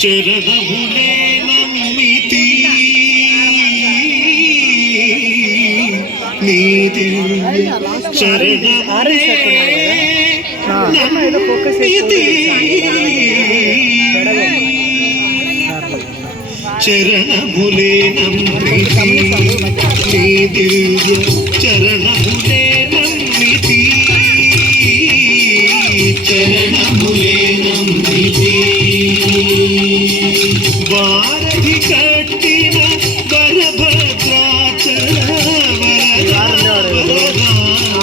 చరణములే నమ్మితి నీది చరణములే నమ్మితి చరణములే నమ్మితి నీ దివ్య చరణములే నమ్మితి చరణములే నమ్మితి వారధి కట్టిన వరభద్రాచల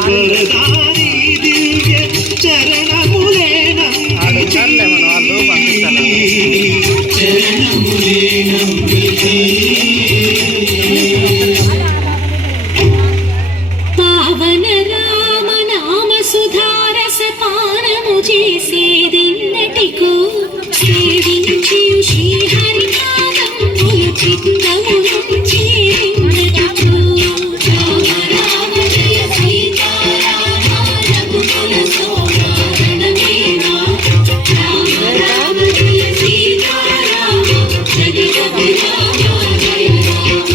వరదాని దివ్య చరణములే నమ్మితి చరణములే నమ్మితి పావన రామ నామ సుధారస పానము చేసేదిన్నటికో సేవించి శ్రీహరి పాదములు చిత్తము చేరిన్నటికో రామ రామ జయ సీతారామ రఘుకుల సోమరణమేనా రామ రామ జయ సీతారామ జగదభిరామ జయ రామ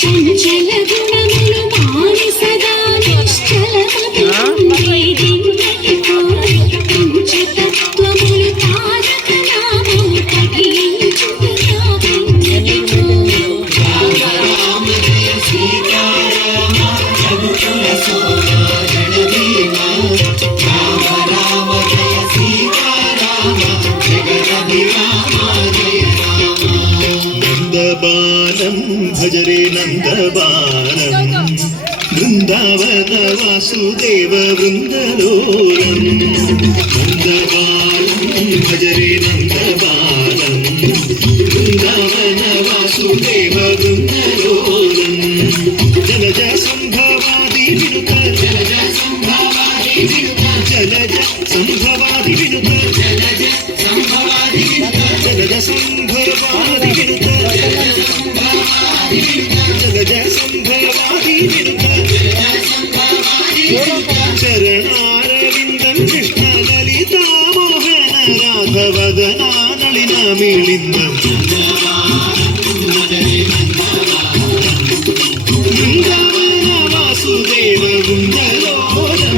చంచల గుణములు మాని సదా నిశ్చలమతిన్నటికో పంచతత్వములు తారక నామము పఠించుకున్నా విన్నటికో రామ రామ జయ సీతారామ రఘుకుల సోమరణమేనా రామ రామ జయ సీతారామ జగదభిరామ జయ రామ నందబాలం భజరే నందబాలం బృందావన వాసుదేవ బృందలోలం నందబాలం భజరే నందబాలం బృందావన వాసుదేవ బృందలోలం జలజ సంభవాది వినుత జలజ సంభవాది వినుత జలజ సంభవాది వినుత జలజ సంభవాది వినుత జలజ సంభవాది వినుత జలజ సంభవాది వినుత చరణారవిందం కృష్ణ లలితా మోహన రాఘవదనా నళిన మిళిందం బృందావన వాసుదేవ బృందలోలం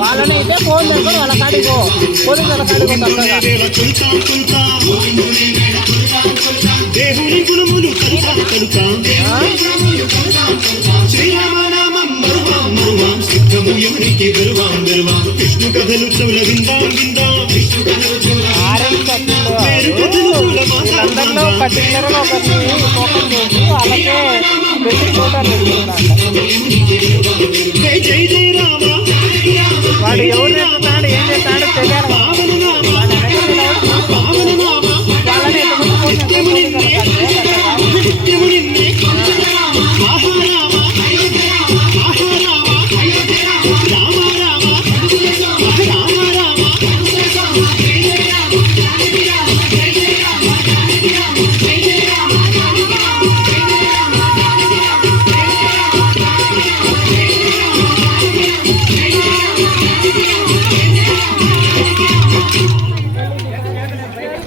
వాళ్ళనైతే ఫోన్ దగ్గర వాళ్ళ కాడిగో పోలీసు వాళ్ళ కాడిగో దేవుని గుణములు శ్రీరామనామం మరువాం మరువాం సిద్ధము ఎవరికి బెరువాం బెరువాం విష్ణు కథలు చెవుల విందాం విందాం విష్ణు కథలు చెవుల అందరిలో పర్టికులర్గా ఒకరిని ఫోకస్ చేసి వాళ్ళకే పెట్టి ఫోటోలు జై జై రామ వాడు